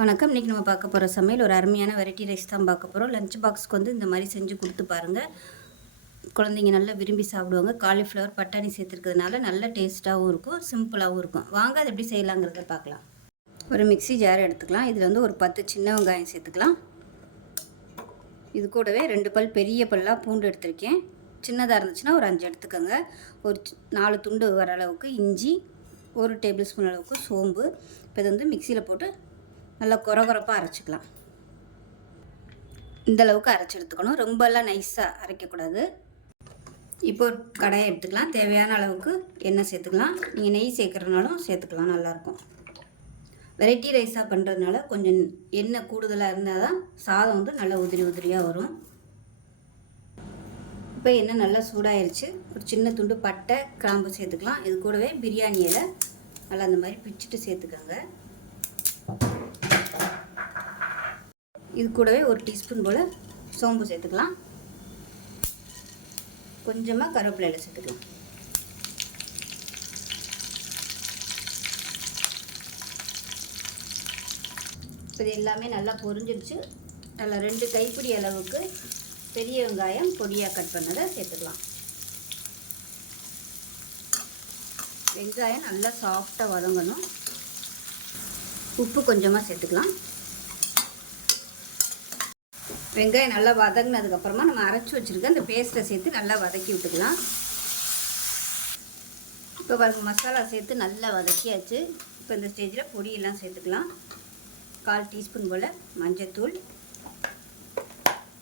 வணக்கம். இன்றைக்கி நம்ம பார்க்க போகிற சமையல் ஒரு அருமையான வெரைட்டி ரைஸ் தான் பார்க்க போகிறோம். லஞ்ச் பாக்ஸ்க்கு வந்து இந்த மாதிரி செஞ்சு கொடுத்து பாருங்கள். குழந்தைங்க நல்லா விரும்பி சாப்பிடுவாங்க. காலிஃப்ளவர் பட்டாணி சேர்த்துருக்கிறதுனால நல்ல டேஸ்ட்டாகவும் இருக்கும், சிம்பிளாகவும் இருக்கும். வாங்க அது எப்படி செய்யலாங்கிறத பார்க்கலாம். ஒரு மிக்ஸி ஜார் எடுத்துக்கலாம். இதில் வந்து ஒரு 10 சின்ன வெங்காயம் சேர்த்துக்கலாம். இது கூடவே 2 பல் பெரிய பல்லாக பூண்டு எடுத்திருக்கேன். சின்னதாக இருந்துச்சுன்னா ஒரு 5 எடுத்துக்கோங்க. ஒரு 4 துண்டு வர அளவுக்கு இஞ்சி, 1 டேபிள் ஸ்பூன் அளவுக்கு சோம்பு. இப்போ இது வந்து மிக்சியில் போட்டு நல்லா கொரகொரப்பாக அரைச்சிக்கலாம். இந்தளவுக்கு அரைச்சி எடுத்துக்கணும். ரொம்பலாம் நைஸாக அரைக்கக்கூடாது. இப்போ ஒரு கடாயை எடுத்துக்கலாம். தேவையான அளவுக்கு எண்ணெய் சேர்த்துக்கலாம். நீங்கள் நெய் சேர்க்குறதுனாலும் சேர்த்துக்கலாம், நல்லாயிருக்கும். வெரைட்டி ரைஸாக பண்ணுறதுனால கொஞ்சம் எண்ணெய் கூடுதலாக இருந்தால் தான் சாதம் வந்து நல்லா உதிரி உதிரியாக வரும். இப்போ எண்ணெய் நல்லா சூடாயிருச்சு. ஒரு சின்ன துண்டு பட்டை, கிராம்பு சேர்த்துக்கலாம். இது கூடவே பிரியாணி இலை நல்லா அந்த மாதிரி பிச்சுட்டு சேர்த்துக்கோங்க. இது கூடவே 1 டீஸ்பூன் போல் சோம்பு சேர்த்துக்கலாம். கொஞ்சமாக கருவேப்பிலை சேர்த்துக்கலாம். இது எல்லாமே நல்லா பொரிஞ்சிருச்சு. நல்லா 2 கைப்பிடி அளவுக்கு பெரிய வெங்காயம் பொடியாக கட் பண்ணதை சேர்த்துக்கலாம். வெங்காயம் நல்லா சாஃப்டாக வதங்கணும். உப்பு கொஞ்சமாக சேர்த்துக்கலாம். வெங்காயம் நல்லா வதங்கினதுக்கப்புறமா நம்ம அரைச்சி வச்சுருக்க அந்த பேஸ்ட்டை சேர்த்து நல்லா வதக்கி விட்டுக்கலாம். இப்போ பாருங்கள், மசாலா சேர்த்து நல்லா வதக்கியாச்சு. இப்போ இந்த ஸ்டேஜில் பொடியெல்லாம் சேர்த்துக்கலாம். 1/4 டீஸ்பூன் போல் மஞ்சத்தூள்,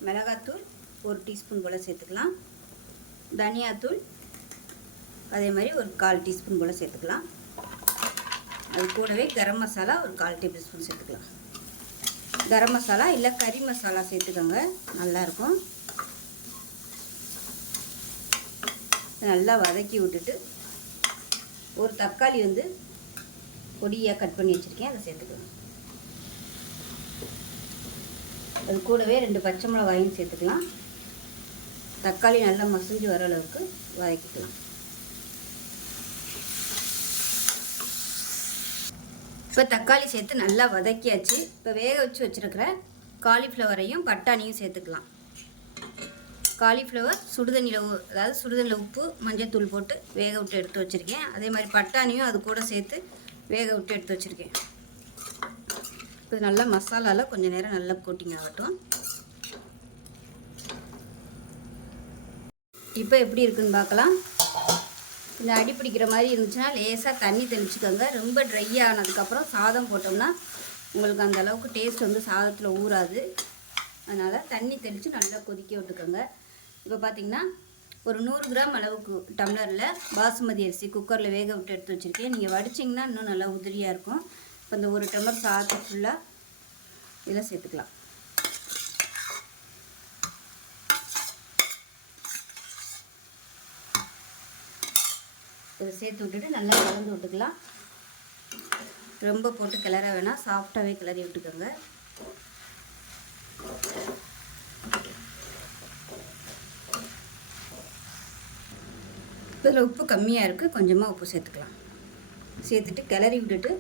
மிளகாத்தூள் 1 டீஸ்பூன் போல் சேர்த்துக்கலாம். தனியாத்தூள் அதே மாதிரி ஒரு 1/4 டீஸ்பூன் போல் சேர்த்துக்கலாம். அது கூடவே கரம் மசாலா ஒரு 1/4 டேபிள் ஸ்பூன் சேர்த்துக்கலாம். கரம் மசாலா இல்லை கறி மசாலா சேர்த்துக்கோங்க, நல்லாயிருக்கும். நல்லா வதக்கி விட்டுட்டு ஒரு தக்காளி வந்து பொடியாக கட் பண்ணி வச்சுருக்கேன், அதை சேர்த்துக்கோங்க. அது கூடவே 2 பச்சை மிளகாயும் சேர்த்துக்கலாம். தக்காளி நல்லா மசிஞ்சு வர அளவுக்கு வதக்கிக்கலாம். இப்போ தக்காளி சேர்த்து நல்லா வதக்கியாச்சு. இப்போ வேக வச்சு வச்சுருக்கிற காலிஃப்ளவரையும் பட்டாணியும் சேர்த்துக்கலாம். காலிஃப்ளவர் சுடுதண்ணியில் உப்பு மஞ்சத்தூள் போட்டு வேக விட்டு எடுத்து வச்சுருக்கேன். அதே மாதிரி பட்டாணியும் அது கூட சேர்த்து வேக விட்டு எடுத்து வச்சுருக்கேன். இப்போ நல்லா மசாலாவில் கொஞ்சம் நேரம் நல்லா கோட்டிங் ஆகட்டும். இப்போ எப்படி இருக்குன்னு பார்க்கலாம். கொஞ்சம் அடி பிடிக்கிற மாதிரி இருந்துச்சுன்னா லேசாக தண்ணி தெளிச்சுக்கோங்க. ரொம்ப ட்ரை ஆனதுக்கப்புறம் சாதம் போட்டோம்னா உங்களுக்கு அந்த அளவுக்கு டேஸ்ட் வந்து சாதத்தில் ஊறாது. அதனால் தண்ணி தெளித்து நல்லா கொதிக்க விட்டுக்கோங்க. இப்போ பார்த்திங்கன்னா ஒரு 100 கிராம் அளவுக்கு டம்ளரில் பாசுமதி அரிசி குக்கரில் வேக விட்டு எடுத்து வச்சுருக்கேன். நீங்கள் வடிச்சிங்கன்னா இன்னும் நல்லா உதிரியாக இருக்கும். இப்போ இந்த 1 டம்ளர் சாதத்தை ஃபுல்லாக இதில் சேர்த்துக்கலாம். இதை சேர்த்து விட்டுட்டு நல்லா கலந்து விட்டுக்கலாம். ரொம்ப போட்டு கிளற வேணாம், சாஃப்டாகவே கிளறி விட்டுக்கோங்க. இதில் உப்பு கம்மியாக இருக்குது, கொஞ்சமாக உப்பு சேர்த்துக்கலாம். சேர்த்துட்டு கிளறி விட்டுட்டு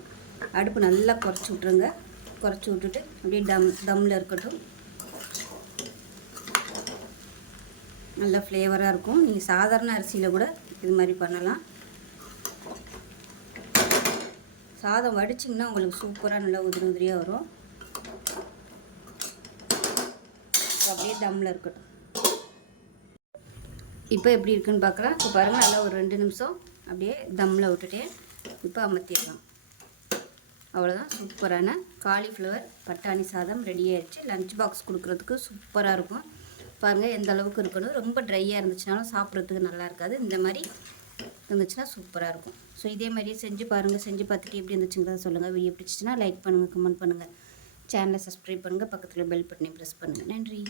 அடுப்பு நல்லா குறைச்சி விட்ருங்க. குறைச்சி விட்டுட்டு அப்படியே தம்மில் இருக்கட்டும். நல்ல ஃப்ளேவராக இருக்கும். நீங்கள் சாதாரண அரிசியில் கூட இது மாதிரி பண்ணலாம். சாதம் வடிச்சிங்கன்னா உங்களுக்கு சூப்பராக நல்லா உதிரி உதிரியாக வரும். அப்படியே தம்மில் இருக்கட்டும். இப்போ எப்படி இருக்குன்னு பார்க்கலாம். இப்போ பாருங்கள், நல்லா ஒரு 2 நிமிஷம் அப்படியே தம்மில் விட்டுட்டேன். இப்போ அமர்த்திடலாம். அவ்வளோதான், சூப்பரான காலிஃப்ளவர் பட்டாணி சாதம் ரெடி ஆயிடுச்சு. லஞ்ச் பாக்ஸ் கொடுக்குறதுக்கு சூப்பராக இருக்கும். பாருங்கள் எந்த அளவுக்கு இருக்கணும். ரொம்ப ட்ரையாக இருந்துச்சுனாலும் சாப்பிட்றதுக்கு நல்லா இருக்காது. இந்த மாதிரி இருந்துச்சுன்னா சூப்பராக இருக்கும். ஸோ இதே மாதிரியே செஞ்சு பாருங்கள். செஞ்சு பார்த்துட்டு எப்படி இருந்துச்சுங்கிறத சொல்லுங்கள். வீடியோ பிடிச்சிச்சின்னா லைக் பண்ணுங்கள், கமெண்ட் பண்ணுங்கள், சேனலை சப்ஸ்கிரைப் பண்ணுங்கள், பக்கத்தில் பெல் பட்டனை ப்ரெஸ் பண்ணுங்கள். நன்றி.